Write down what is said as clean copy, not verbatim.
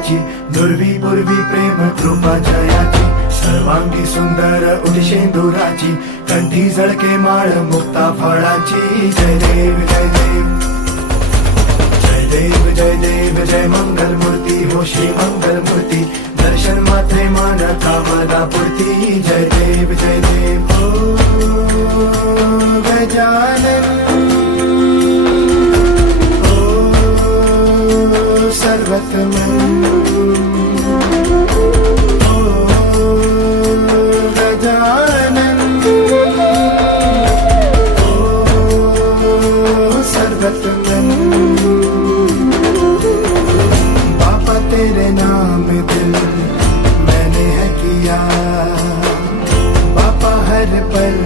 जयाची, दुर्वी पूर्वी प्रेम कृपा जयाची, सर्वांगी सुंदर उदिशेंदुराची, कंठी झळके माळ मुक्ता फळाची. जय देव जय देव जय देव जय देव जय मंगल मूर्ती हो श्री मंगल मूर्ती, दर्शन मात्रे मान कामना पूर्ती. जय देव हो गजानन हो सर्वतमन हो गजानन हो सर्वतमन. तेरे नाम दिल मैंने है किया, पापा हर पल